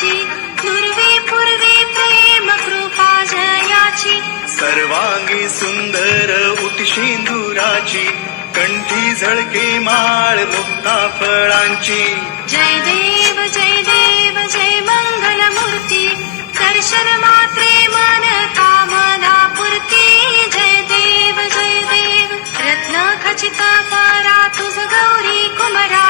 जयाची, दुर्वी पूर्वी प्रेम कृपा जयाची. सर्वांगी सुंदर उठशिंदुराची, कंठी झळके माळ मुक्ता फळांची. जय देव जय मंगल मूर्ती, दर्शन मात्रे मन कामना पूर्ती. जय देव रत्न खचित परा तुझ गौरी कुमरा,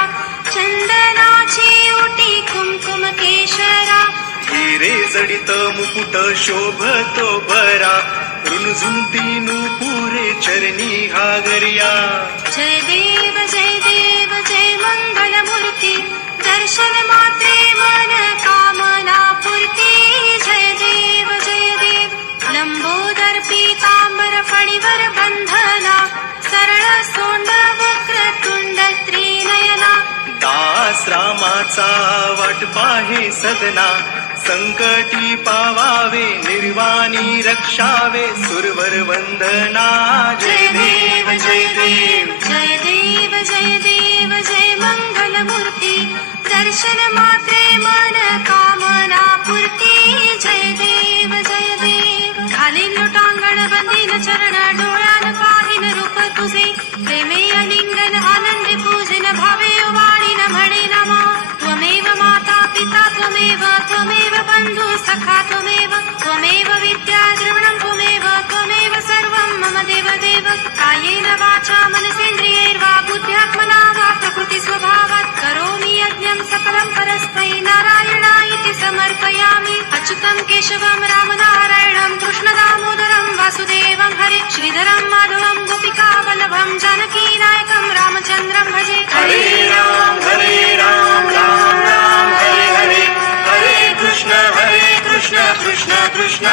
चंदनाची उटी कुमकुम केशरा. हिरे जडित मुकुट शोभतो बरा, रुणझुंती नूपुरे चरणी घागरिया. जय देव जय मंगल मूर्ती, दर्शन मात्रे मन कामना पूर्ती. जय देव लंबोदर पीतांबर फणीवर बंधना, सरळ सोंड वक्रतुंड त्रिनयना. दास रामाचा वाट पाहे सदना, संकटी पावावे निर्वाणी रक्षावे सुरवर वंदना. जय देव जय मंगल मूर्ती, दर्शन मात्रे मन कामना पूर्ती. जय देव घालीन लोटांगण बंदीन चरण, डोळ्यान पाहिन रूप तुझे. प्रेमे अलिंगन आनंदे पूजन, भावे वाणीन म्हणे नमा. त्वमेव माता पिता त्वमेव बंधु सखा त्वमेव विद्या द्रविणं त्वमेव सर्वं मम देव. कायेन वाचा मनसेन्द्रियैर्वा बुद्ध्यात्मना वा प्रकृति स्वभावात् करोमि यज्ञं सकलं परस्मै नारायणाय समर्पयामि. अच्युतं केशवं रामनारायणं कृष्ण दामोदरं वासुदेवं हरे, श्रीधरं माधवं गोपिका वल्लभं जानकीनायकं रामचन्द्रं भजे. हरे राम राम राम हरे हरे, हरे कृष्ण कृष्ण कृष्ण